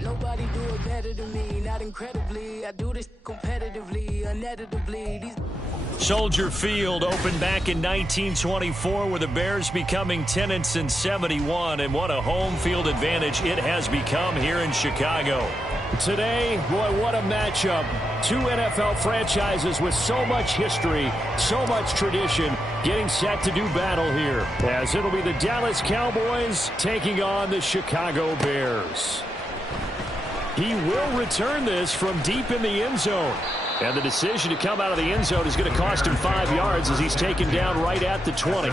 Nobody do it better than me, not incredibly. I do this competitively, uneditably. Soldier Field opened back in 1924 with the Bears becoming tenants in 71, and what a home field advantage it has become here in Chicago. Today, boy, what a matchup. Two NFL franchises with so much history, so much tradition, getting set to do battle here, as it'll be the Dallas Cowboys taking on the Chicago Bears. He will return this from deep in the end zone. And the decision to come out of the end zone is going to cost him 5 yards as he's taken down right at the 20.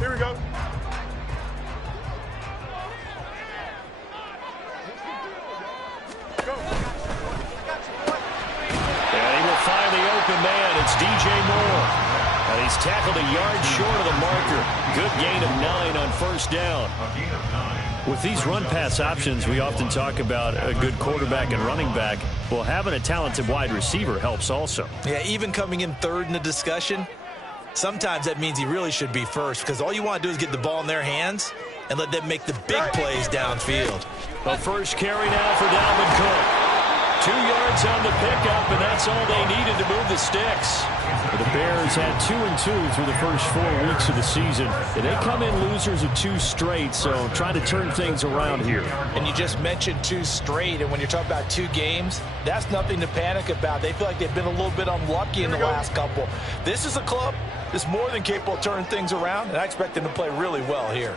Here we go. And he will find the open man. It's DJ Moore. And he's tackled a yard short of the marker. Good gain of 9 on first down. With these run-pass options, we often talk about a good quarterback and running back. Well, having a talented wide receiver helps also. Yeah, even coming in third in the discussion, sometimes that means he really should be first, because all you want to do is get the ball in their hands and let them make the big plays downfield. The first carry now for Dalvin Cook. 2 yards on the pickup, and that's all they needed to move the sticks. The Bears had 2-2 through the first 4 weeks of the season. And they come in losers of 2 straight, so trying to turn things around here. And you just mentioned 2 straight, and when you're talking about 2 games, that's nothing to panic about. They feel like they've been a little bit unlucky in the last couple. This is a club that's more than capable of turning things around, and I expect them to play really well here.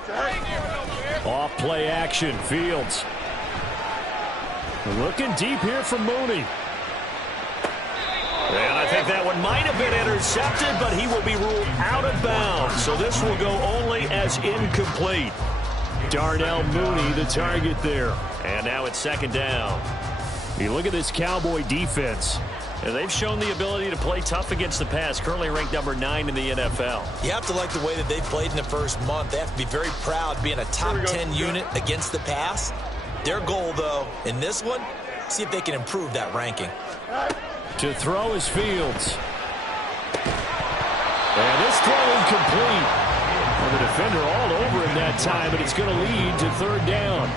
Off play action, Fields. Looking deep here from Mooney. And I think that one might have been intercepted, but he will be ruled out of bounds. So this will go only as incomplete. Darnell Mooney, the target there. And now it's second down. You look at this Cowboy defense. And they've shown the ability to play tough against the pass, currently ranked number 9 in the NFL. You have to like the way that they played in the first month. They have to be very proud being a top 10 unit against the pass. Their goal, though, in this one, see if they can improve that ranking. To throw is Fields. And this throw incomplete. And the defender all over him that time, but it's going to lead to third down.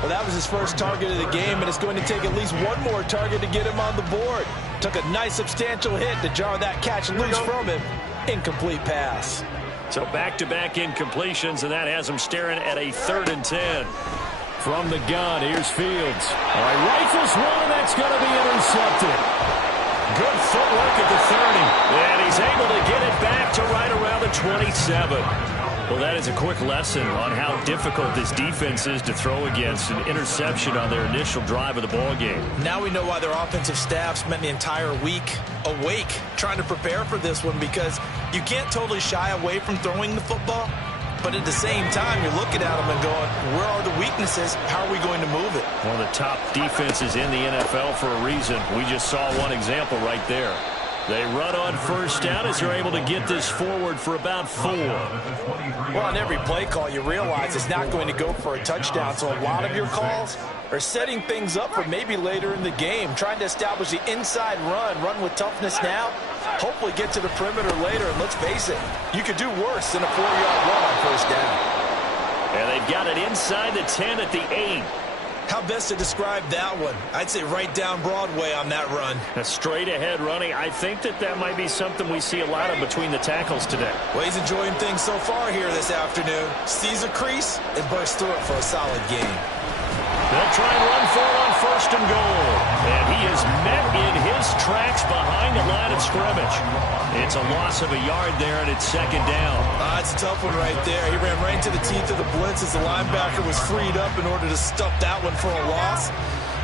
Well, that was his first target of the game, and it's going to take at least one more target to get him on the board. Took a nice substantial hit to jar that catch loose from him. Incomplete pass. So back-to-back incompletions, and that has him staring at a 3rd and 10. From the gun, here's Fields. All right, rifles one, that's going to be intercepted. Good footwork at the 30. And he's able to get it back to right around the 27. Well, that is a quick lesson on how difficult this defense is to throw against. An interception on their initial drive of the ballgame. Now we know why their offensive staff spent the entire week awake trying to prepare for this one, because you can't totally shy away from throwing the football. But at the same time, you're looking at them and going, where are the weaknesses? How are we going to move it? One of the top defenses in the NFL for a reason. We just saw one example right there. They run on first down as they're able to get this forward for about 4. Well, on every play call, you realize it's not going to go for a touchdown. So a lot of your calls are setting things up for maybe later in the game, trying to establish the inside run with toughness now, hopefully get to the perimeter later. And let's face it, you could do worse than a 4-yard run on first down. And they've got it inside the 10 at the 8. How best to describe that one? I'd say right down Broadway on that run. A straight ahead running. I think that might be something we see a lot of between the tackles today. Well, he's enjoying things so far here this afternoon. Sees a crease and bursts through it for a solid gain. They'll try and run for it on first and goal. And he is met in his tracks behind the line of scrimmage. It's a loss of a yard there, and it's second down. It's a tough one right there. He ran right into the teeth of the blitz as the linebacker was freed up in order to stuff that one for a loss.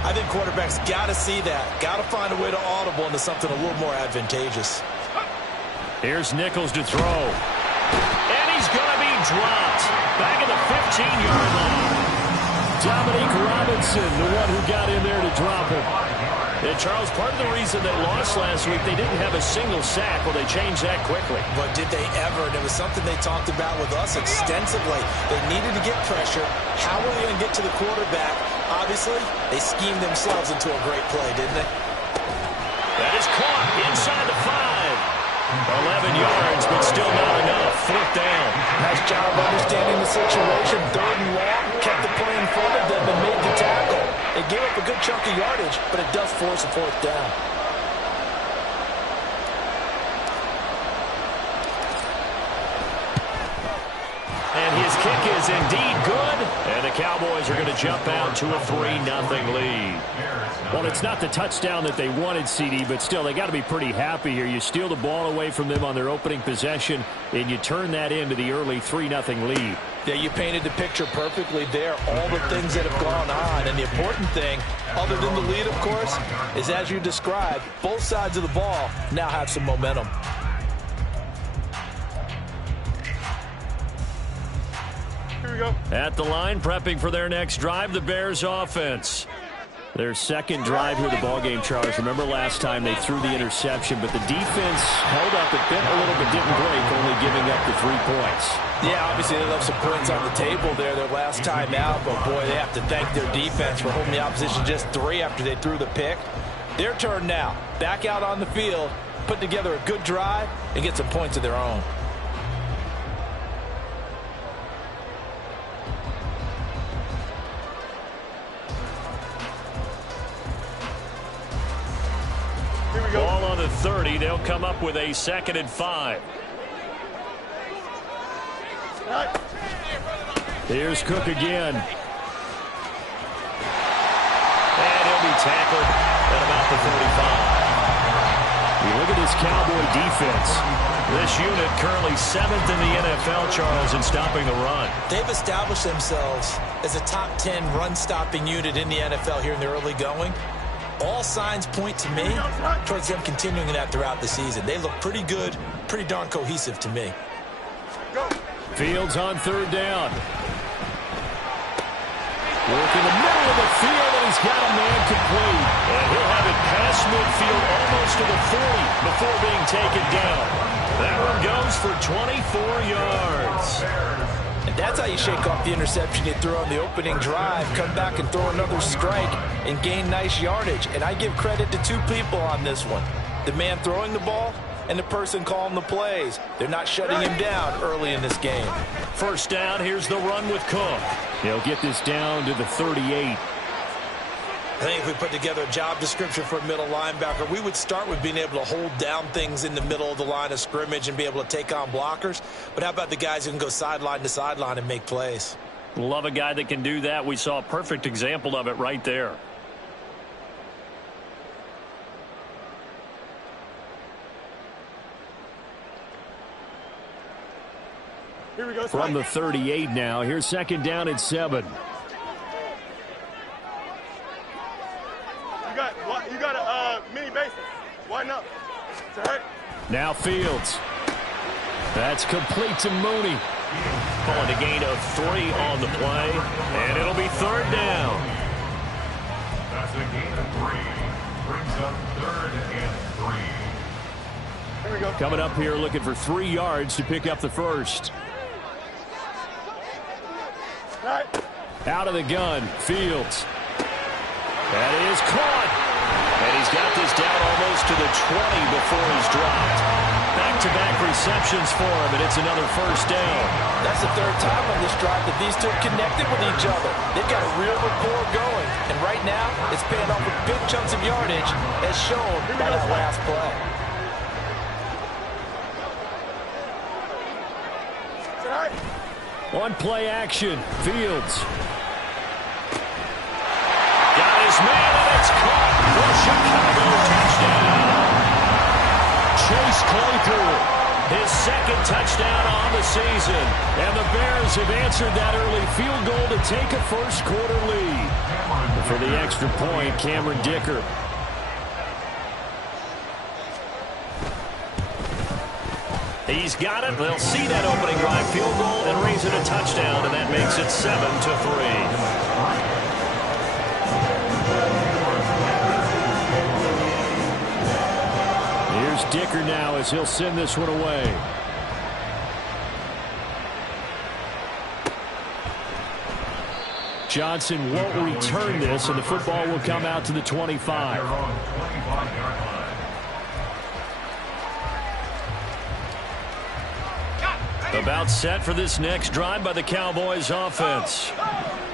I think quarterbacks got to see that. Got to find a way to audible into something a little more advantageous. Here's Nichols to throw. And he's going to be dropped. Back at the 15-yard line. Dominique Robinson, the one who got in there to drop him. And Charles, part of the reason they lost last week, they didn't have a single sack. Well, they changed that quickly. But did they ever? And it was something they talked about with us extensively. They needed to get pressure. How were they going to get to the quarterback? Obviously, they schemed themselves into a great play, didn't they? That 11 yards, but still not enough. Fourth down. Nice job understanding the situation. Third and long, kept the play in front of them and made the tackle. It gave up a good chunk of yardage, but it does force a fourth down. And his kick is indeed good. And the Cowboys are going to jump out to a 3-0 lead. Well, it's not the touchdown that they wanted, CD, but still, they got to be pretty happy here. You steal the ball away from them on their opening possession, and you turn that into the early 3-0 lead. Yeah, you painted the picture perfectly there. All the things that have gone on. And the important thing, other than the lead, of course, is as you described, both sides of the ball now have some momentum. Here we go. At the line, prepping for their next drive, the Bears offense. Their second drive here, the ballgame, Charles. Remember last time they threw the interception, but the defense held up a bit, a little bit, didn't break, only giving up the 3 points. Yeah, obviously they left some points on the table there their last time out, but boy, they have to thank their defense for holding the opposition just 3 after they threw the pick. Their turn now. Back out on the field, put together a good drive, and get some points of their own. Ball on the 30. They'll come up with a 2nd and 5. Here's Cook again. And he'll be tackled at about the 35. You look at this Cowboy defense. This unit currently 7th in the NFL, Charles, in stopping the run. They've established themselves as a top 10 run-stopping unit in the NFL here in the early going. All signs point to me towards them continuing that throughout the season. They look pretty good, pretty darn cohesive to me. Fields on 3rd down. Work in the middle of the field, and he's got a man complete. And he'll have it past midfield almost to the 40 before being taken down. That one goes for 24 yards. And that's how you shake off the interception you threw on the opening drive, come back and throw another strike and gain nice yardage. And I give credit to 2 people on this one. The man throwing the ball and the person calling the plays. They're not shutting him down early in this game. First down, here's the run with Cook. He'll get this down to the 38. I think if we put together a job description for a middle linebacker, we would start with being able to hold down things in the middle of the line of scrimmage and be able to take on blockers. But how about the guys who can go sideline to sideline and make plays? Love a guy that can do that. We saw a perfect example of it right there. Here we go. From the 38 now. Here's 2nd down and 7. You got a mini basis. Why not? It's all right. Now Fields. That's complete to Mooney. Calling a gain of 3 on the play. And it'll be 3rd down. That's a gain of 3. Brings up 3rd and 3. Here we go. Coming up here looking for 3 yards to pick up the first. All right. Out of the gun. Fields. That is caught. And he's got this down almost to the 20 before he's dropped. Back-to-back receptions for him, and it's another first down. That's the 3rd time on this drive that these 2 connected with each other. They've got a real rapport going. And right now, it's paying off with big chunks of yardage, as shown by that last play. It's all right. On play action, Fields. Got his man, and it's caught for Chicago touchdown. Chase Claypool, his 2nd touchdown on the season. And the Bears have answered that early field goal to take a first-quarter lead. For the extra point, Cameron Dicker. He's got it. They'll see that opening drive field goal and raise it a touchdown, and that makes it 7-3. Here's Dicker now as he'll send this one away. Johnson won't return this, and the football will come out to the 25. About set for this next drive by the Cowboys offense.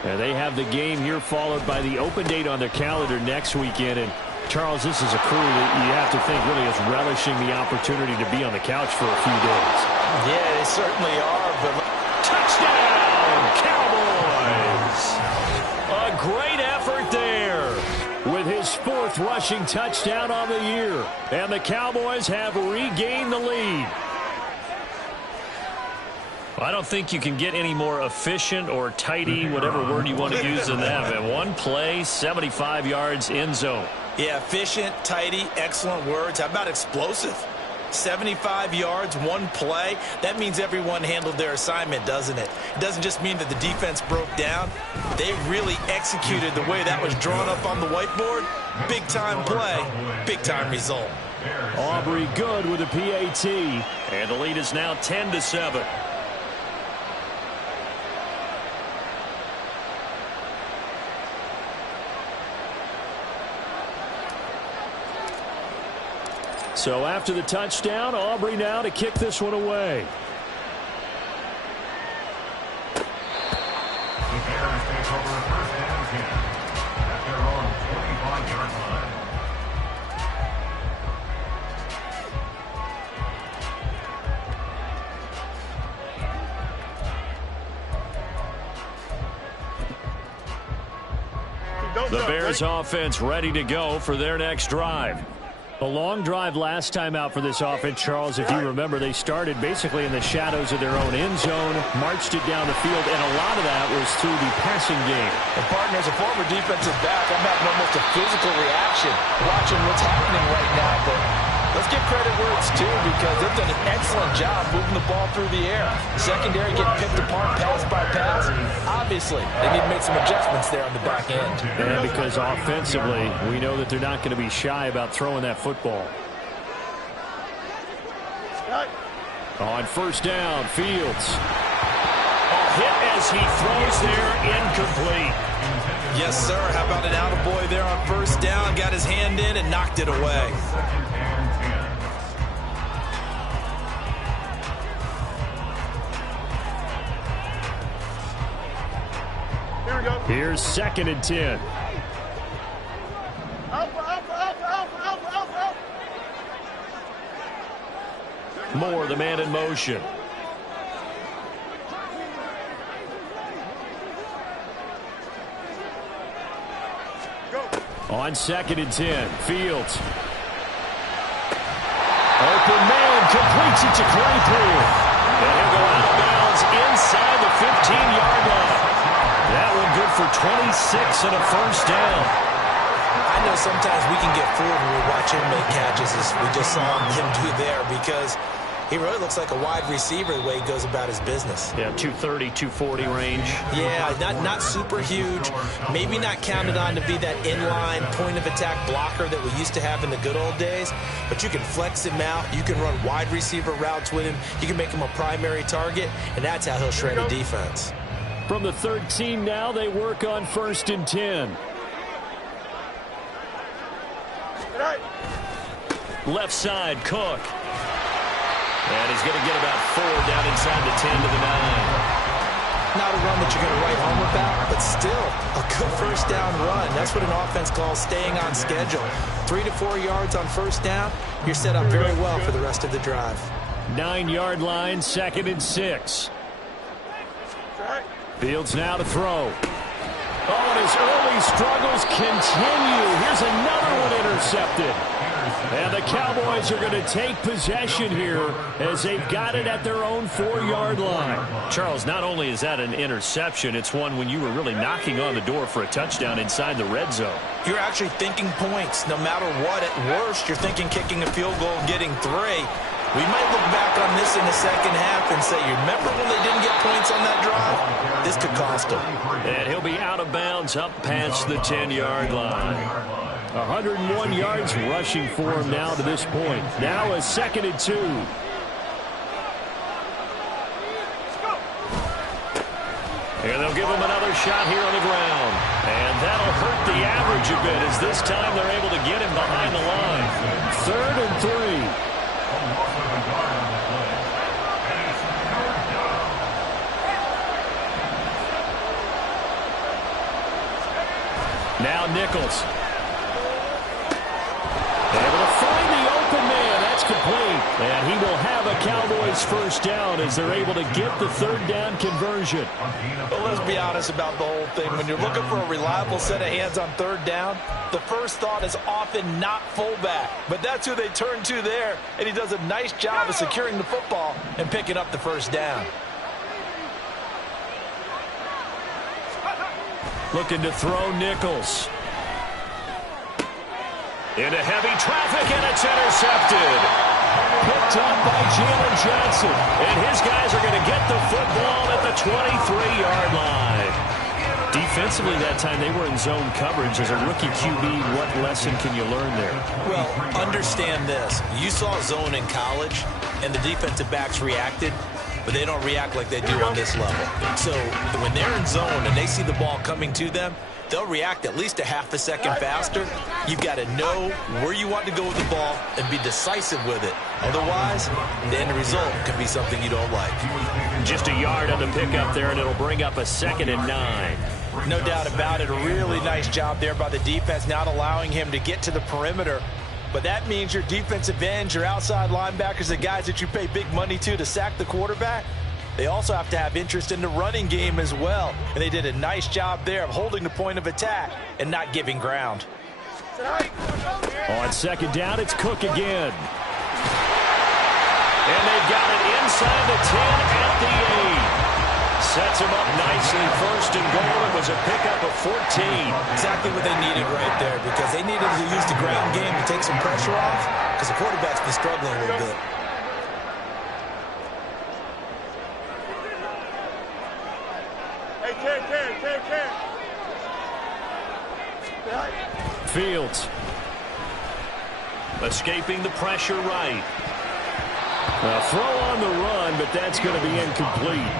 And they have the game here followed by the open date on their calendar next weekend. And Charles, this is a crew that you have to think really is relishing the opportunity to be on the couch for a few days. Yeah, they certainly are. But touchdown, Cowboys! A great effort there with his 4th rushing touchdown on the year. And the Cowboys have regained the lead. I don't think you can get any more efficient or tidy, whatever word you want to use in that. And one play, 75 yards, end zone. Yeah, efficient, tidy, excellent words. How about explosive? 75 yards, one play. That means everyone handled their assignment, doesn't it? It doesn't just mean that the defense broke down. They really executed the way that was drawn up on the whiteboard. Big-time play, big-time result. Aubrey good with a PAT. And the lead is now 10-7. So after the touchdown, Aubrey now to kick this one away. The Bears take over 1st and 10 at their own 25-yard line. The Bears offense ready to go for their next drive. A long drive last time out for this offense, Charles. If you remember, they started basically in the shadows of their own end zone, marched it down the field, and a lot of that was through the passing game. And partner, as a former defensive back, I'm having almost a physical reaction watching what's happening right now. But let's give credit where it's due, because they've done an excellent job moving the ball through the air. Secondary getting picked apart pass by pass. Obviously, they need to make some adjustments there on the back end. And because offensively, we know that they're not going to be shy about throwing that football. On 1st down, Fields. A hit as he throws there, incomplete. Yes, sir. How about an attaboy there on 1st down? Got his hand in and knocked it away. Here we go. Here's 2nd and 10. Moore, the man in motion. On 2nd and 10, Fields. Open man, completes it to Claypool. And he'll go out of bounds inside the 15-yard line. That one good for 26 and a 1st down. I know sometimes we can get fooled when we watch him make catches, as we just saw him do there, because he really looks like a wide receiver the way he goes about his business. Yeah, 230, 240 range. Yeah, not super huge. Maybe not counted on to be that inline point-of-attack blocker that we used to have in the good old days. But you can flex him out. You can run wide receiver routes with him. You can make him a primary target, and that's how he'll shred a defense. From the 13 now, they work on 1st and 10. Left side, Cook. And he's going to get about 4 down inside the 10 to the 9. Not a run that you're going to write home about, but still a good 1st down run. That's what an offense calls staying on schedule. 3 to 4 yards on 1st down, you're set up very well for the rest of the drive. 9-yard line, 2nd and 6. Fields now to throw. Oh, and his early struggles continue. Here's another one intercepted. And the Cowboys are going to take possession here as they've got it at their own 4-yard line. Charles, not only is that an interception, it's one when you were really knocking on the door for a touchdown inside the red zone. You're actually thinking points. No matter what, at worst, you're thinking kicking a field goal and getting 3. We might look back on this in the second half and say, you remember when they didn't get points on that drive? This could cost them. And he'll be out of bounds up past the 10-yard line. 101 yards rushing for him now to this point. Now a 2nd and 2. And they'll give him another shot here on the ground. And that'll hurt the average a bit, as this time they're able to get him behind the line. 3rd and 3. Nichols. Able to find the open man. That's complete. And he will have a Cowboys first down as they're able to get the third down conversion. Well, let's be honest about the whole thing. When you're looking for a reliable set of hands on third down, the first thought is often not fullback. But that's who they turn to there, and he does a nice job of securing the football and picking up the first down. Looking to throw Nichols. Into heavy traffic, and it's intercepted. Picked up by Jalen Johnson. And his guys are going to get the football at the 23-yard line. Defensively that time, they were in zone coverage. As a rookie QB, what lesson can you learn there? Well, understand this. You saw zone in college, and the defensive backs reacted, but they don't react like they do on this level. So when they're in zone and they see the ball coming to them, they'll react at least a half a second faster. You've got to know where you want to go with the ball and be decisive with it. Otherwise, the end result can be something you don't like. Just a yard on the pickup there, and it'll bring up a 2nd and 9. No doubt about it. A really nice job there by the defense, not allowing him to get to the perimeter. But that means your defensive ends, your outside linebackers, the guys that you pay big money to sack the quarterback, they also have to have interest in the running game as well. And they did a nice job there of holding the point of attack and not giving ground. On 2nd down, it's Cook again. And they've got it inside the 10 at the 8. Sets him up nicely. 1st and goal. It was a pickup of 14. Exactly what they needed right there, because they needed to use the ground game to take some pressure off, because the quarterback's been struggling a little bit. Fields. Escaping the pressure right. A throw on the run, but that's going to be incomplete.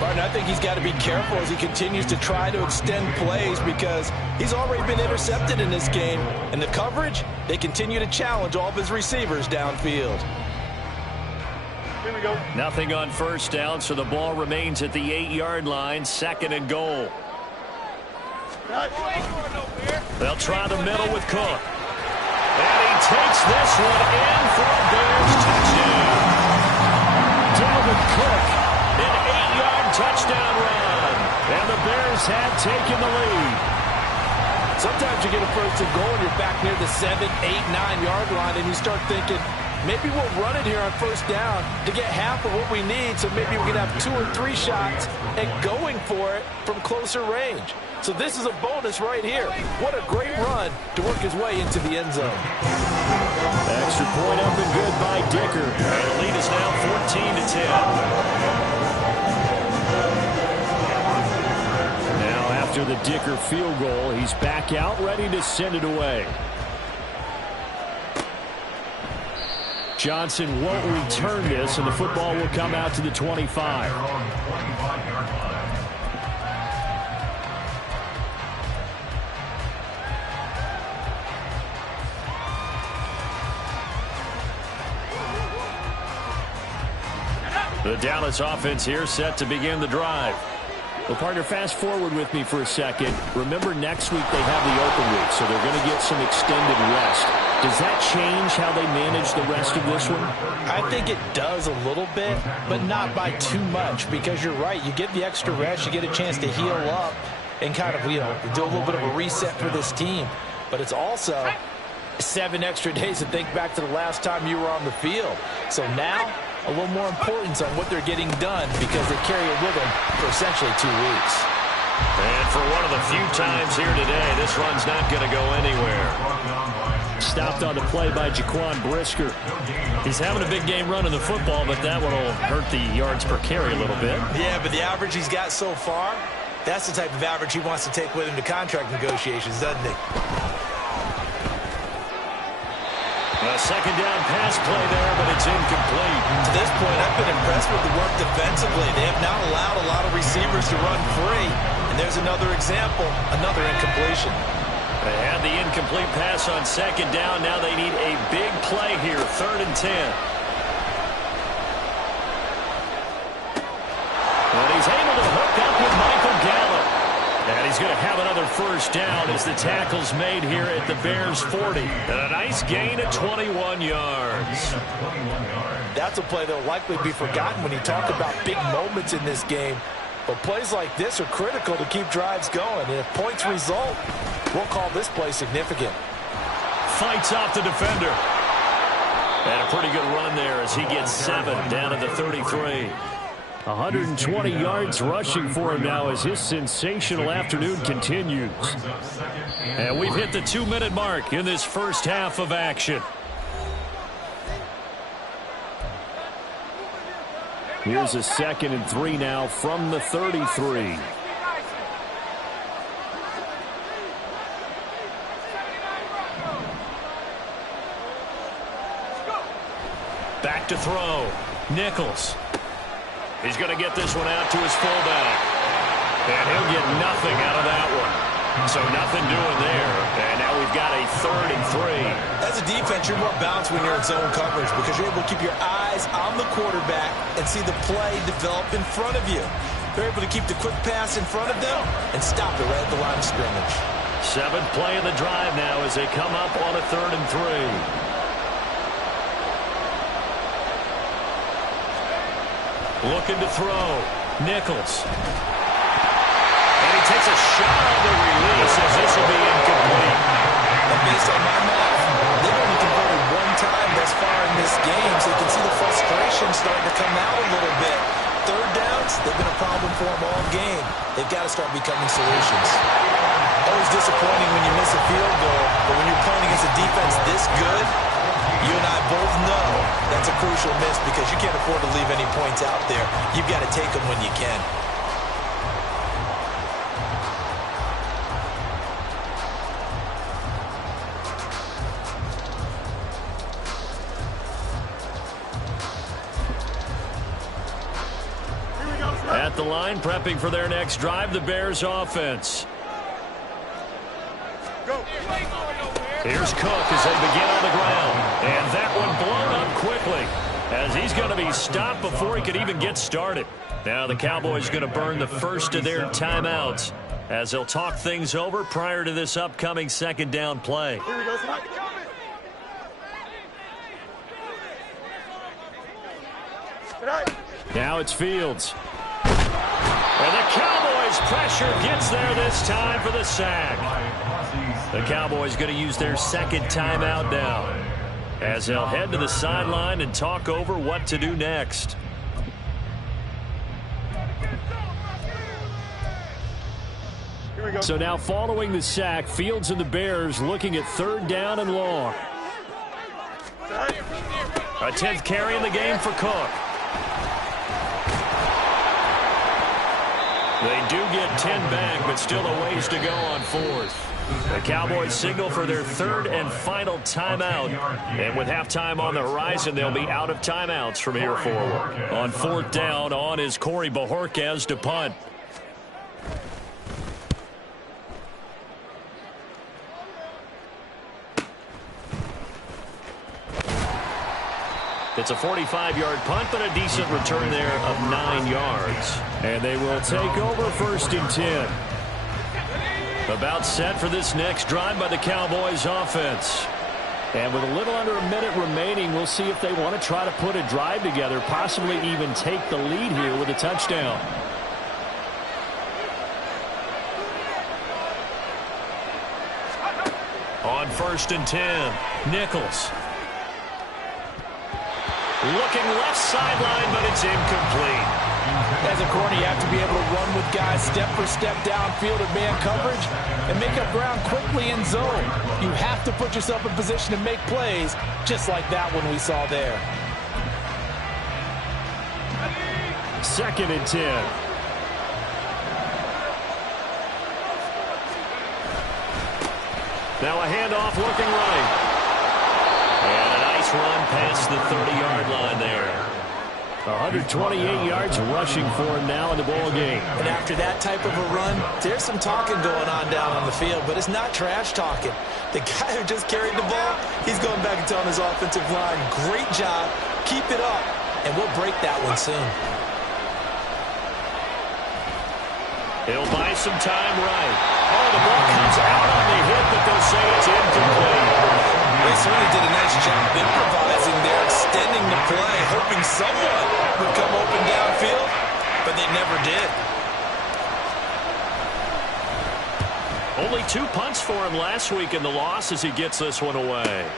Martin, I think he's got to be careful as he continues to try to extend plays, because he's already been intercepted in this game. And the coverage, they continue to challenge all of his receivers downfield. Here we go. Nothing on 1st down, so the ball remains at the 8-yard line. 2nd and goal. They'll try the middle with Cook. And he takes this one in for a Bears touchdown. Dalvin Cook, an 8-yard touchdown run. And the Bears have taken the lead. Sometimes you get a 1st and goal and you're back near the 7, 8, 9-yard line, and you start thinking, maybe we'll run it here on 1st down to get half of what we need, so maybe we can have 2 or 3 shots and going for it from closer range. So this is a bonus right here. What a great run to work his way into the end zone. Extra point up and good by Dicker. And the lead is now 14-10. Now after the Dicker field goal, he's back out ready to send it away. Johnson won't return this, and the football will come out to the 25. The Dallas offense here set to begin the drive. Well, partner, fast forward with me for a second. Remember, next week they have the open week, so they're going to get some extended rest. Does that change how they manage the rest of this one? I think it does a little bit, but not by too much, because you're right. You get the extra rest, you get a chance to heal up and kind of, do a little bit of a reset for this team. But it's also 7 extra days to think back to the last time you were on the field. So now, a little more importance on what they're getting done, because they carry it with them for essentially 2 weeks. And for one of the few times here today, this run's not going to go anywhere. Stopped on the play by Jaquan Brisker. He's having a big game running the football, but that one will hurt the yards per carry a little bit. Yeah, but the average he's got so far, that's the type of average he wants to take with him to contract negotiations, doesn't he? A 2nd down pass play there, but it's incomplete. To this point, I've been impressed with the work defensively. They have not allowed a lot of receivers to run free. And there's another example, another incompletion. They had the incomplete pass on 2nd down. Now they need a big play here, 3rd and 10. And he's able to hook up with Michael Gallup. And he's going to have another another first down as the tackle's made here at the Bears' 40. And a nice gain of 21 yards. That's a play that will likely be forgotten when you talk about big moments in this game. But plays like this are critical to keep drives going. And if points result, we'll call this play significant. Fights off the defender. And a pretty good run there as he gets 7 down at the 33. 120 yards rushing for him now as his sensational afternoon continues. And we've hit the 2-minute mark in this first half of action. Here's a 2nd and 3 now from the 33. Back to throw. Nichols. He's going to get this one out to his fullback. And he'll get nothing out of that one. So nothing doing there. And now we've got a 3rd and 3. As a defense, you're more balanced when you're in zone coverage because you're able to keep your eyes on the quarterback and see the play develop in front of you. They're able to keep the quick pass in front of them and stop it right at the line of scrimmage. 7th play of the drive now as they come up on a 3rd and 3. Looking to throw. Nichols. And he takes a shot on the release as this will be incomplete. And based on my math, they've only converted one time thus far in this game, so you can see the frustration starting to come out a little bit. 3rd downs, they've been a problem for them all game. They've got to start becoming solutions. Always disappointing when you miss a field goal, but when you're playing against a defense this good, you and I both know that's a crucial miss because you can't afford to leave any points out there. You've got to take them when you can. At the line, prepping for their next drive, the Bears offense. Go. Here's Cook as they begin on the ground. And that one blown up quickly as he's going to be stopped before he could even get started. Now the Cowboys going to burn the first of their timeouts as they'll talk things over prior to this upcoming 2nd down play. Here we go. Now it's Fields. And the Cowboys pressure gets there this time for the sack. The Cowboys going to use their 2nd timeout now as they'll head to the sideline and talk over what to do next. Here we go. So now following the sack, Fields and the Bears looking at 3rd down and long. A 10th carry in the game for Cook. They do get 10 back, but still a ways to go on 4th. The Cowboys signal for their 3rd and final timeout. And with halftime on the horizon, they'll be out of timeouts from here forward. On 4th down, on is Corey Bojorquez to punt. It's a 45-yard punt, but a decent return there of 9 yards. And they will take over 1st and 10. About set for this next drive by the Cowboys offense. And with a little under a minute remaining, we'll see if they want to try to put a drive together, possibly even take the lead here with a touchdown. On 1st and 10, Nichols. Looking left sideline, but it's incomplete. As a corner, you have to be able to run with guys step for step downfield in man coverage and make up ground quickly in zone. You have to put yourself in position to make plays, just like that one we saw there. 2nd and 10. Now a handoff looking right. And a nice run past the 30-yard line there. 128 yards rushing for him now in the ball game. And after that type of a run, there's some talking going on down on the field, but it's not trash talking. The guy who just carried the ball, he's going back and telling his offensive line, great job, keep it up, and we'll break that one soon. He'll buy some time right. Oh, the ball comes out on the hit, but they'll say it's incomplete. They certainly did a nice job improvising there, extending the play, hoping someone would come open downfield, but they never did. Only 2 punts for him last week in the loss as he gets this one away.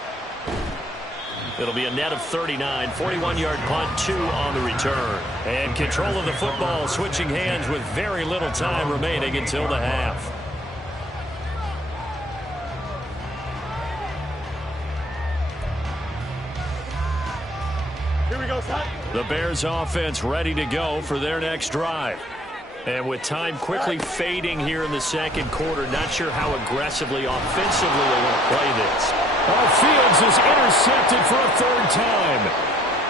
It'll be a net of 39, 41-yard punt, 2 on the return. And control of the football switching hands with very little time remaining until the half. Here we go, son. The Bears offense ready to go for their next drive. And with time quickly fading here in the second quarter, not sure how aggressively, offensively they want to play this. Fields is intercepted for a 3rd time.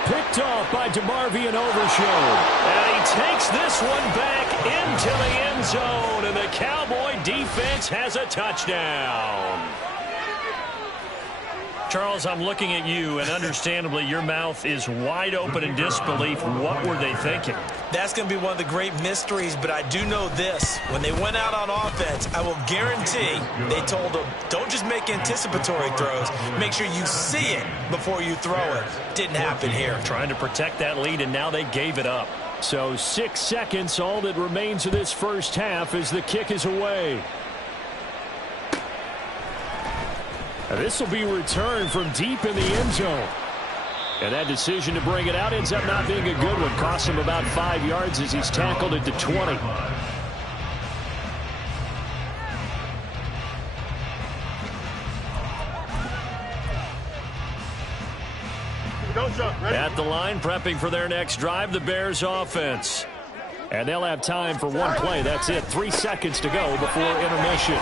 Picked off by DeMarvion Overshown. And he takes this one back into the end zone, and the Cowboy defense has a touchdown. Charles, I'm looking at you, and understandably your mouth is wide open in disbelief. What were they thinking? That's going to be one of the great mysteries, but I do know this. When they went out on offense, I will guarantee they told them, don't just make anticipatory throws. Make sure you see it before you throw it. Didn't happen here. Trying to protect that lead, and now they gave it up. So 6 seconds, all that remains of this first half as the kick is away. This will be returned from deep in the end zone. And that decision to bring it out ends up not being a good one. Cost him about 5 yards as he's tackled at the 20. Don't jump. Ready? At the line, prepping for their next drive, the Bears offense. And they'll have time for one play. That's it. 3 seconds to go before intermission.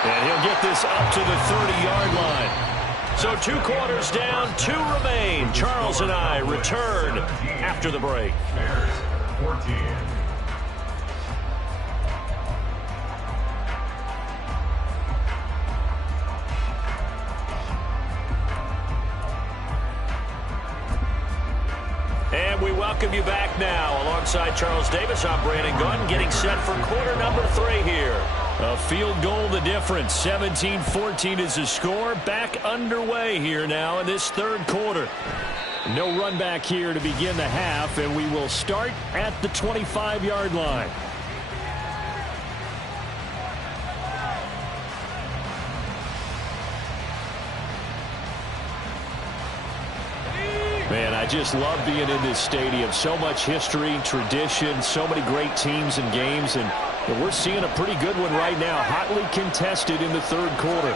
And he'll get this up to the 30-yard line. So 2 quarters down, 2 remain. Charles and I return after the break. Bears 14. And we welcome you back now. Alongside Charles Davis, I'm Brandon Gunn, getting set for quarter number 3 here. A field goal the difference. 17-14 is the score. Back underway here now in this 3rd quarter. No run back here to begin the half, and we will start at the 25-yard line. Man, I just love being in this stadium. So much history, tradition, so many great teams and games, and we're seeing a pretty good one right now. Hotly contested in the 3rd quarter.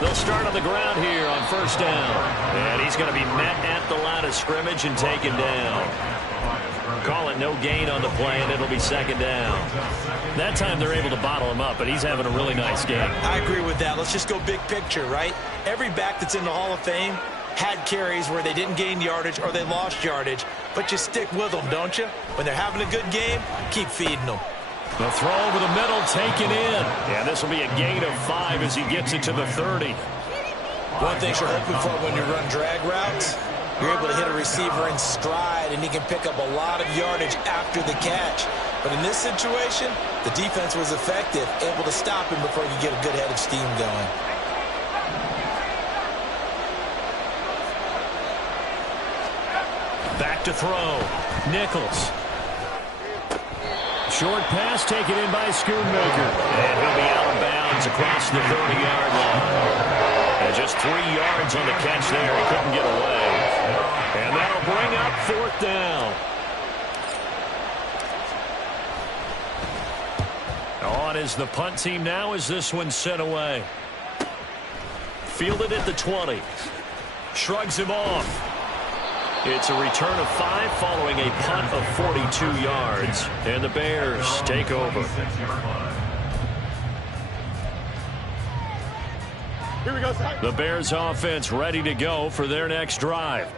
They'll start on the ground here on 1st down. And he's going to be met at the line of scrimmage and taken down. Call it no gain on the play, and it'll be 2nd down. That time they're able to bottle him up, but he's having a really nice game. I agree with that. Let's just go big picture, right? Every back that's in the Hall of Fame had carries where they didn't gain yardage or they lost yardage, but you stick with them, don't you? When they're having a good game, keep feeding them. The throw over the middle taken in. And this will be a gain of 5 as he gets it to the 30. One thing you're hoping for when you run drag routes, you're able to hit a receiver in stride and he can pick up a lot of yardage after the catch. But in this situation, the defense was effective, able to stop him before you get a good head of steam going. Back to throw. Nichols. Short pass taken in by Schoonmaker. And he'll be out of bounds across the 30-yard line. And just 3 yards on the catch there. He couldn't get away. And that'll bring up 4th down. On is the punt team now as this one's sent away. Fielded at the 20. Shrugs him off. It's a return of 5 following a punt of 42 yards. And the Bears take over. Here we go, son. The Bears offense ready to go for their next drive.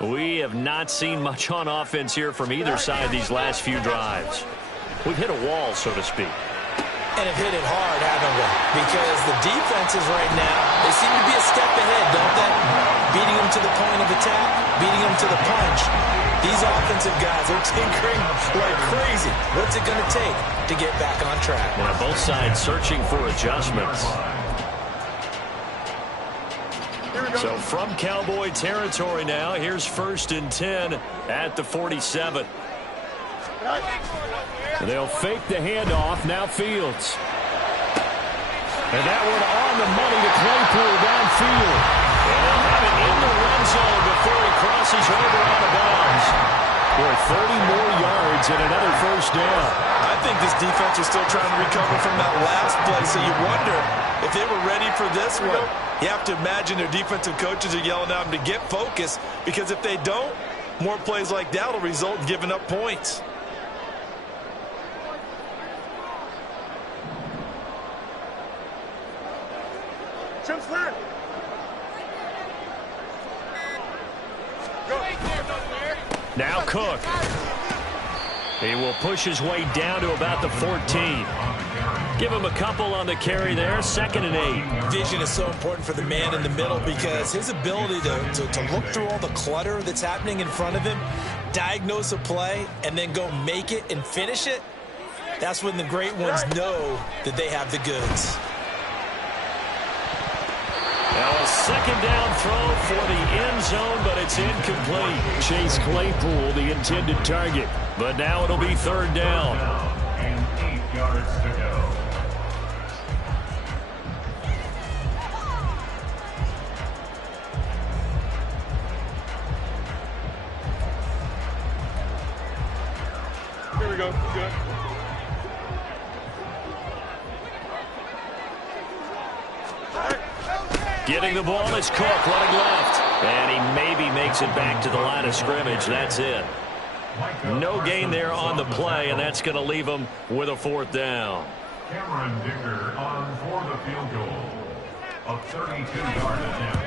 We have not seen much on offense here from either side these last few drives. We've hit a wall, so to speak. And have hit it hard, haven't we? Because the defenses right now, they seem to be a step ahead, don't they? Beating them to the point of attack, beating them to the punch. These offensive guys are tinkering like crazy. What's it going to take to get back on track? Well, both sides searching for adjustments. So from Cowboy territory now, here's 1st and 10 at the 47. They'll fake the handoff. Now Fields. And that one on the money to Claypool downfield. And they'll have it in the red zone before he crosses over out of bounds. For 30 more yards and another 1st down. I think this defense is still trying to recover from that last play, so you wonder if they were ready for this one. You have to imagine their defensive coaches are yelling at them to get focused, because if they don't, more plays like that will result in giving up points. Now Cook. He will push his way down to about the 14. Give him a couple on the carry there. 2nd and 8. Vision is so important for the man in the middle, because his ability to look through all the clutter that's happening in front of him, diagnose a play, and then go make it and finish it, that's when the great ones know that they have the goods. Now a 2nd down throw for the end zone, but it's incomplete. Chase Claypool, the intended target. But now it'll be 3rd down. And 8 yards to go. Here we go. Good. Getting the ball is Cook, running left. And he maybe makes it back to the line of scrimmage. That's it. No gain there on the play, and that's going to leave him with a 4th down. Cameron Dicker on for the field goal. A 32-yard attempt.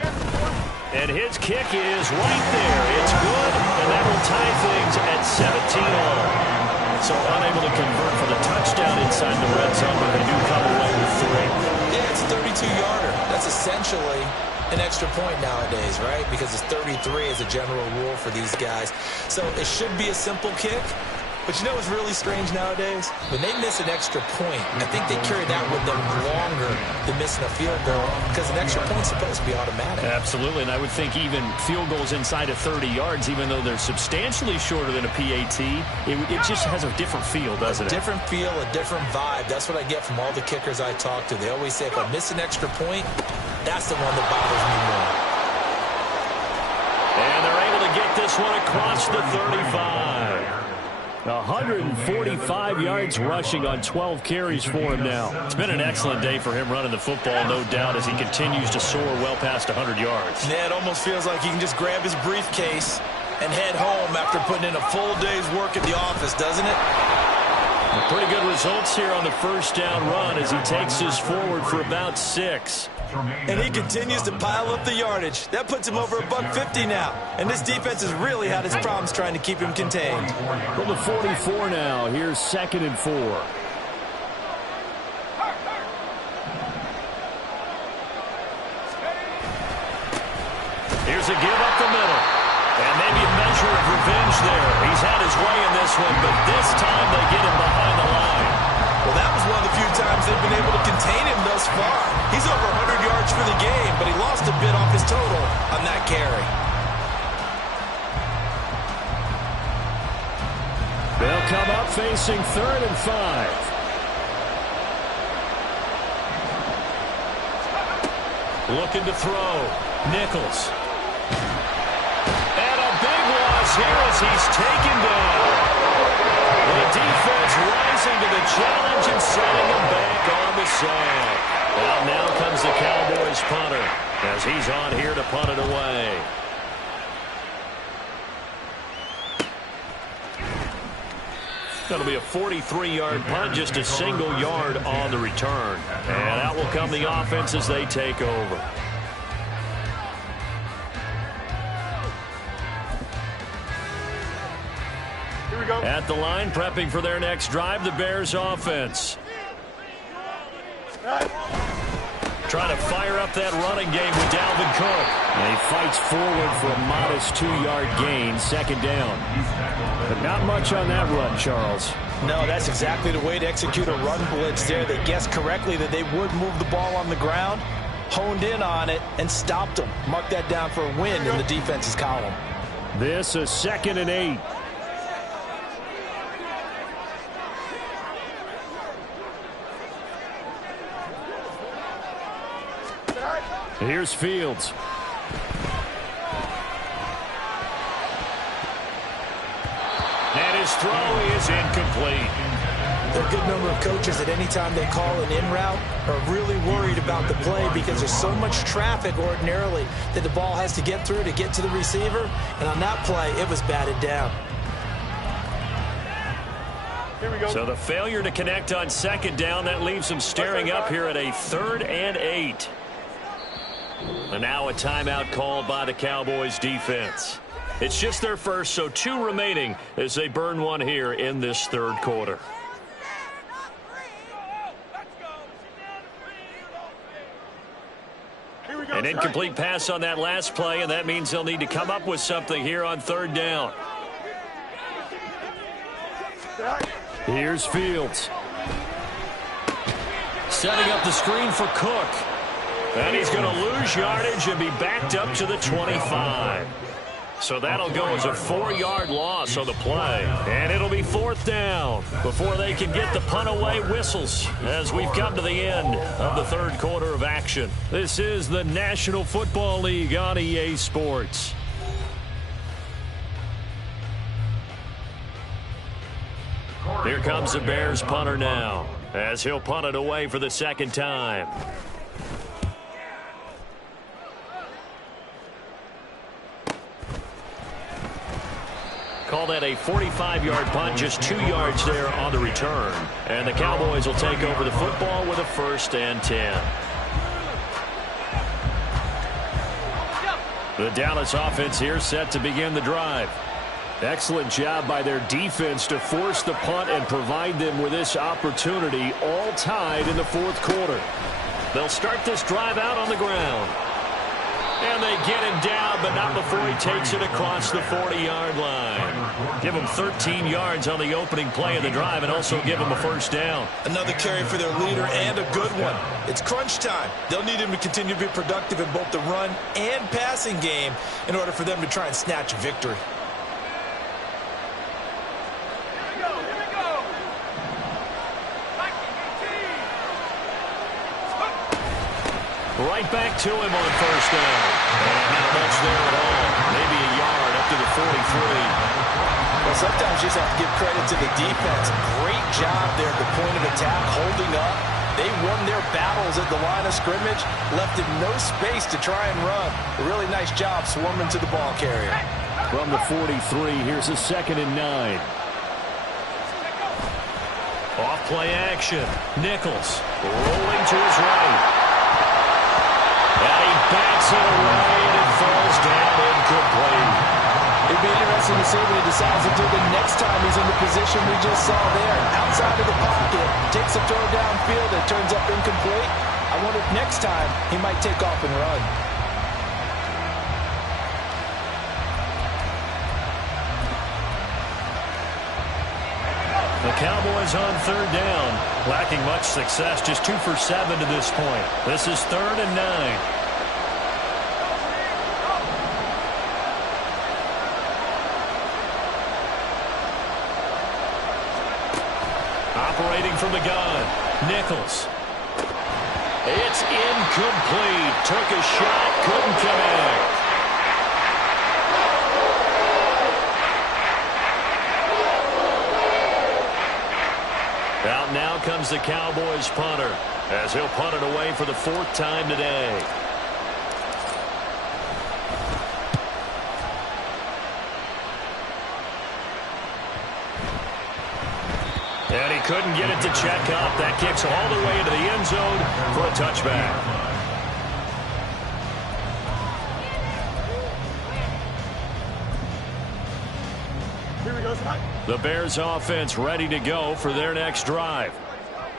And his kick is right there. It's good, and that will tie things at 17 all. So unable to convert for the touchdown inside the red zone, but they do come away with 3. Yeah, it's a 32-yarder. That's essentially an extra point nowadays, right? Because it's 33 as a general rule for these guys. So it should be a simple kick. But you know what's really strange nowadays? When they miss an extra point, I think they carry that with them longer than missing a field goal, because an extra point's supposed to be automatic. Absolutely, and I would think even field goals inside of 30 yards, even though they're substantially shorter than a PAT, it just has a different feel, doesn't it? A different feel, a different vibe. That's what I get from all the kickers I talk to. They always say, if I miss an extra point, that's the one that bothers me more. And they're able to get this one across the 35. 145 yards rushing on 12 carries for him now. It's been an excellent day for him running the football, no doubt, as he continues to soar well past 100 yards. Yeah, it almost feels like he can just grab his briefcase and head home after putting in a full day's work at the office, doesn't it? Pretty good results here on the 1st down run as he takes us forward for about 6. And he continues to pile up the yardage. That puts him over $150 now. And this defense has really had its problems trying to keep him contained. From the 44 now, here's 2nd and 4. Here's a give up the middle. And maybe a measure of revenge there. He's had his way in this one, but this time they get him behind the line. Well, that was one of the few times they've been able to contain him thus far. He's over 100 yards for the game, but he lost a bit off his total on that carry. They'll come up facing 3rd and 5. Looking to throw. Nichols. And a big loss here as he's taken down. The defense rising to the challenge and setting him back on the side. Well, now comes the Cowboys punter as he's on here to punt it away. Going to be a 43-yard punt, just a single yard on the return. And out will come the offense as they take over. At the line, prepping for their next drive, the Bears offense. trying to fire up that running game with Dalvin Cook. And he fights forward for a modest 2-yard gain, second down. But not much on that run, Charles. No, that's exactly the way to execute a run blitz there. They guessed correctly that they would move the ball on the ground, honed in on it, and stopped them. Mark that down for a win in the defense's column. This is 2nd and 8. Here's Fields. And his throw is incomplete. There are a good number of coaches that any time they call an in route are really worried about the play because there's so much traffic ordinarily that the ball has to get through to get to the receiver. And on that play, it was batted down. Here we go. So the failure to connect on 2nd down, that leaves them staring up here at a 3rd and 8. And now a timeout called by the Cowboys defense. It's just their first, so 2 remaining as they burn one here in this 3rd quarter. An incomplete pass on that last play, and that means they'll need to come up with something here on 3rd down. Here's Fields. Setting up the screen for Cook. And he's going to lose yardage and be backed up to the 25. So that'll go as a 4-yard loss on the play. And it'll be 4th down before they can get the punt away whistles as we've come to the end of the 3rd quarter of action. This is the National Football League on EA Sports. Here comes the Bears punter now as he'll punt it away for the 2nd time. Call that a 45-yard punt, just 2 yards there on the return. And the Cowboys will take over the football with a 1st and 10. The Dallas offense here set to begin the drive. Excellent job by their defense to force the punt and provide them with this opportunity, all tied in the 4th quarter. They'll start this drive out on the ground. And they get him down, but not before he takes it across the 40-yard line. Give him 13 yards on the opening play of the drive and also give him a 1st down. Another carry for their leader and a good one. It's crunch time. They'll need him to continue to be productive in both the run and passing game in order for them to try and snatch a victory. Right back to him on 1st down. And not much there at all. Maybe a yard up to the 43. Well, sometimes you just have to give credit to the defense. Great job there at the point of attack, holding up. They won their battles at the line of scrimmage, left him no space to try and run. A really nice job swarming to the ball carrier. From the 43, here's a 2nd and 9. Off play action. Nichols rolling to his right. And he backs it away, and it falls down incomplete. It'd be interesting to see what he decides to do the next time he's in the position we just saw there. Outside of the pocket, takes a throw downfield that turns up incomplete. I wonder if next time he might take off and run. The Cowboys on 3rd down, lacking much success, just 2 for 7 to this point. This is 3rd and 9. Operating from the gun, Nichols. It's incomplete. Took a shot, couldn't connect. Out now comes the Cowboys punter as he'll punt it away for the 4th time today. And he couldn't get it to check up. That kicks all the way into the end zone for a touchback. Here we go, Scott. The Bears offense ready to go for their next drive.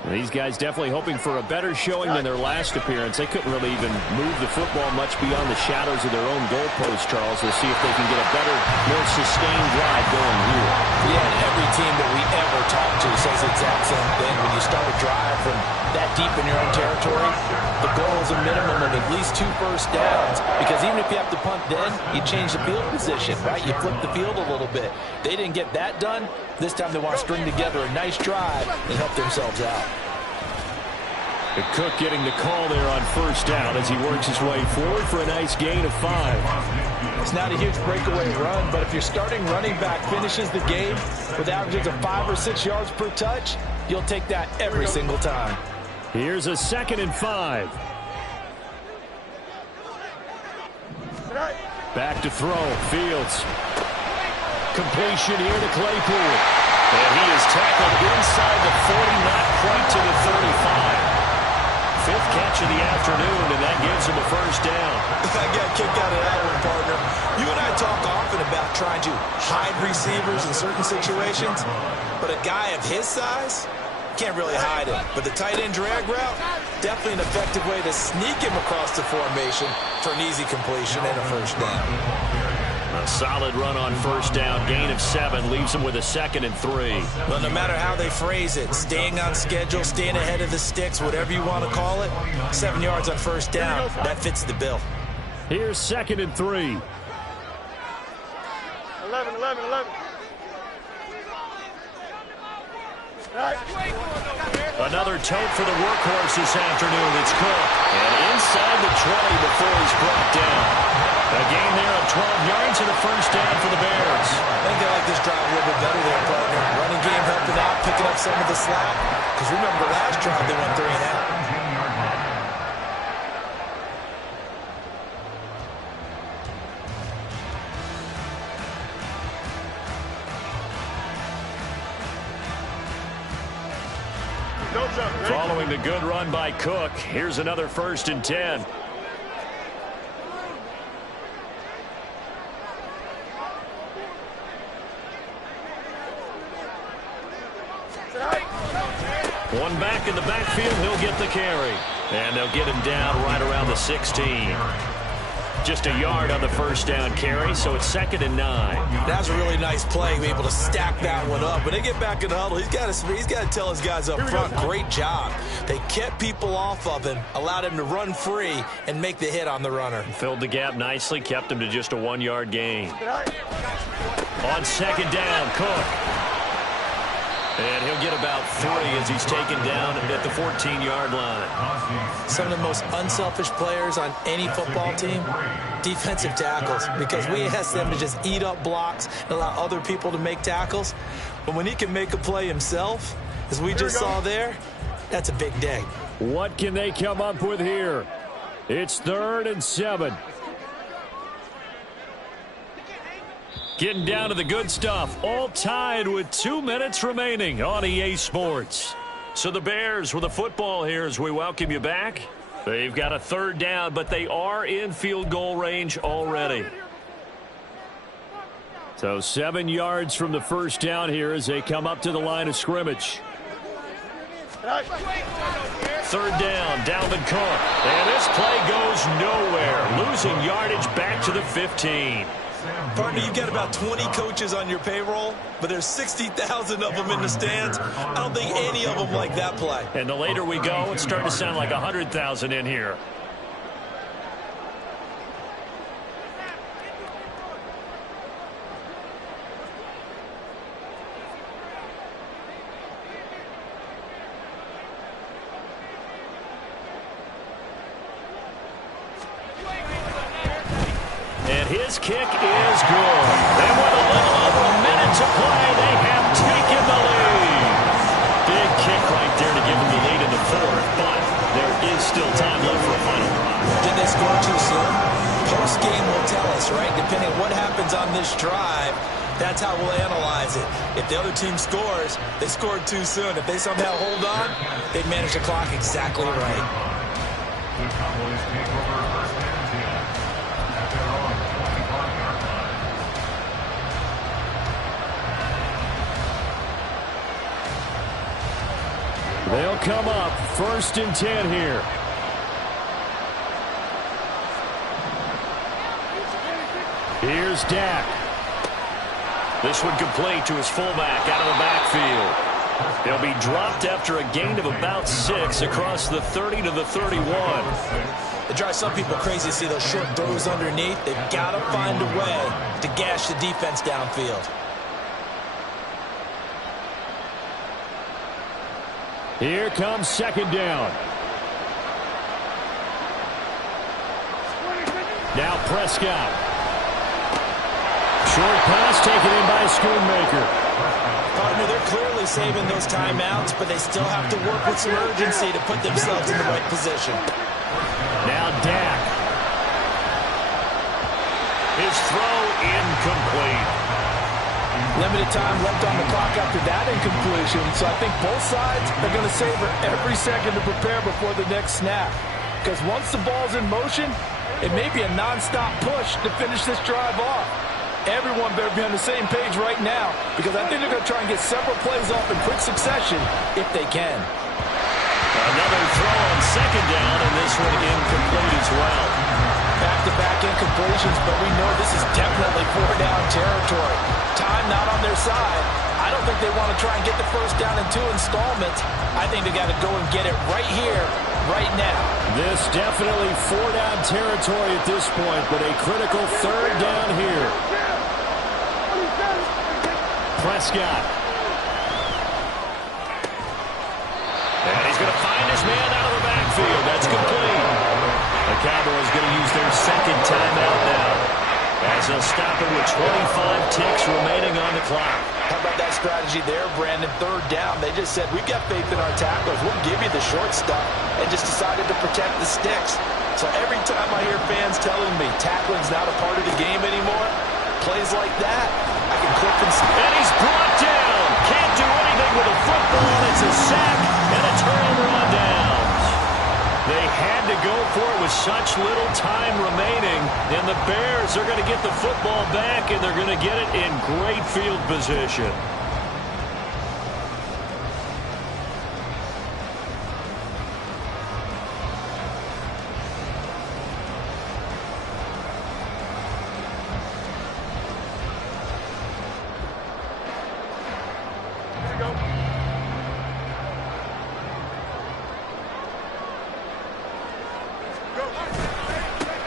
These guys definitely hoping for a better showing than their last appearance. They couldn't really even move the football much beyond the shadows of their own goalpost, Charles. We'll see if they can get a better, more sustained drive going here. Yeah, and every team that we ever talk to says the exact same thing. When you start a drive from that deep in your own territory, the goal is a minimum of at least 2 first downs, because even if you have to punt then, you change the field position, right? You flip the field a little bit. They didn't get that done. This time they want to string together a nice drive and help themselves out. And Cook getting the call there on first down as he works his way forward for a nice gain of 5. It's not a huge breakaway run, but if your starting running back finishes the game with averages of 5 or 6 yards per touch, you'll take that every single time. Here's a 2nd and 5. Back to throw. Fields. Completion here to Claypool. And he is tackled inside the 40, not quite to the 35. 5th catch of the afternoon, and that gives him a first down. I got kicked out of that one, partner. You and I talk often about trying to hide receivers in certain situations, but a guy of his size can't really hide him. But the tight end drag route, definitely an effective way to sneak him across the formation for an easy completion and a first down. A solid run on first down. Gain of 7 leaves him with a 2nd and 3. Well, no matter how they phrase it, staying on schedule, staying ahead of the sticks, whatever you want to call it, 7 yards on first down, that fits the bill. Here's 2nd and 3. 11. Another tote for the workhorse this afternoon. It's Cook. And inside the 20 before he's brought down. A gain there of 12 yards and a first down for the Bears. I think they like this drive a little bit better there, partner. Running game helping out, picking up some of the slack. Because remember the last drive they went 3 and out. Following the good run by Cook, here's another 1st and 10. One back in the backfield, he'll get the carry. And they'll get him down right around the 16. Just a yard on the first down carry, so it's 2nd and 9. That's a really nice play, be able to stack that one up. When they get back in the huddle, he's got to tell his guys up front, great job. They kept people off of him, allowed him to run free, and make the hit on the runner. Filled the gap nicely, kept him to just a 1-yard gain. On 2nd down, Cook. And he'll get about 3 as he's taken down at the 14-yard line. Some of the most unselfish players on any football team, defensive tackles, because we ask them to just eat up blocks and allow other people to make tackles. But when he can make a play himself, as we just saw there, that's a big day. What can they come up with here? It's 3rd and 7. Getting down to the good stuff, all tied with 2 minutes remaining on EA Sports. So the Bears with the football here as we welcome you back. They've got a 3rd down, but they are in field goal range already. So 7 yards from the first down here as they come up to the line of scrimmage. 3rd down, Dalvin Cook. And this play goes nowhere. Losing yardage back to the 15. Partner, you've got about 20 coaches on your payroll, but there's 60,000 of them in the stands. I don't think any of them like that play. And the later we go, it's starting to sound like 100,000 in here. And his kick is good. And with a little over a minute to play, they have taken the lead. Big kick right there to give them the lead in the 4th, but there is still time left for a final drive. Did they score too soon? Post-game will tell us, right? Depending on what happens on this drive, that's how we'll analyze it. If the other team scores, they scored too soon. If they somehow hold on, they've managed the clock exactly right. The Cowboys take over 1st and 10 at their own 25-yard line. They'll come up. 1st and 10 here. Here's Dak. This one complete to his fullback out of the backfield. He'll be dropped after a gain of about 6 across the 30 to the 31. It drives some people crazy to see those short throws underneath. They've got to find a way to gash the defense downfield. Here comes 2nd down. Now Prescott. Short pass taken in by Schoonmaker. Partner, they're clearly saving those timeouts, but they still have to work with some urgency to put themselves in the right position. Now Dak. His throw incomplete. Limited time left on the clock after that incompletion, so I think both sides are going to savor every second to prepare before the next snap. Because once the ball's in motion, it may be a non-stop push to finish this drive off. Everyone better be on the same page right now, because I think they're going to try and get several plays off in quick succession if they can. Another throw on 2nd down, and this one incomplete as well. Back-to-back incompletions, but we know this is definitely 4-down territory. Time not on their side. I don't think they want to try and get the 1st down in 2 installments. I think they got to go and get it right here, right now. This definitely 4-down territory at this point, but a critical 3rd down here. Prescott. And he's going to find his man out of the backfield. That's complete. The Cowboys going to use their 2nd timeout now, as they'll stop it with 25 ticks remaining on the clock. How about that strategy there, Brandon? 3rd down. They just said, we've got faith in our tacklers. We'll give you the short stuff, and just decided to protect the sticks. So every time I hear fans telling me tackling's not a part of the game anymore, plays like that, I can click and see. And he's brought down. Can't do anything with a football. It's a sack and a turnover on downs. They had to go for it with such little time remaining, and the Bears are going to get the football back, and they're going to get it in great field position.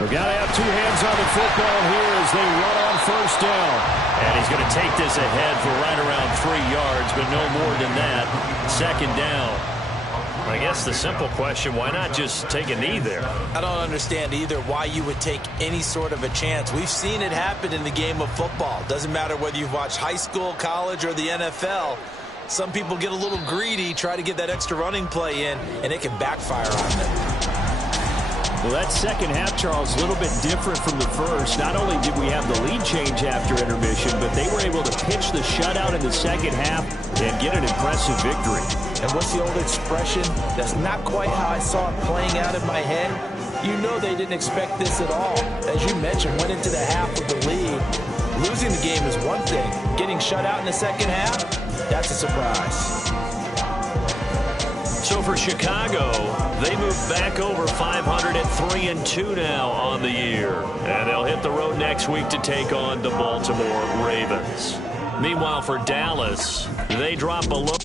We've got to have 2 hands on the football here as they run on 1st down. And he's going to take this ahead for right around 3 yards, but no more than that. 2nd down. I guess the simple question, why not just take a knee there? I don't understand either why you would take any sort of a chance. We've seen it happen in the game of football. Doesn't matter whether you've watched high school, college, or the NFL. Some people get a little greedy, try to get that extra running play in, and it can backfire on them. Well, that 2nd half, Charles, a little bit different from the 1st. Not only did we have the lead change after intermission, but they were able to pitch the shutout in the 2nd half and get an impressive victory. And what's the old expression? That's not quite how I saw it playing out in my head. You know they didn't expect this at all. As you mentioned, went into the half with the lead. Losing the game is one thing. Getting shut out in the 2nd half, that's a surprise. So for Chicago, they move back over 500 at 3-2 now on the year. And they'll hit the road next week to take on the Baltimore Ravens. Meanwhile, for Dallas, they drop below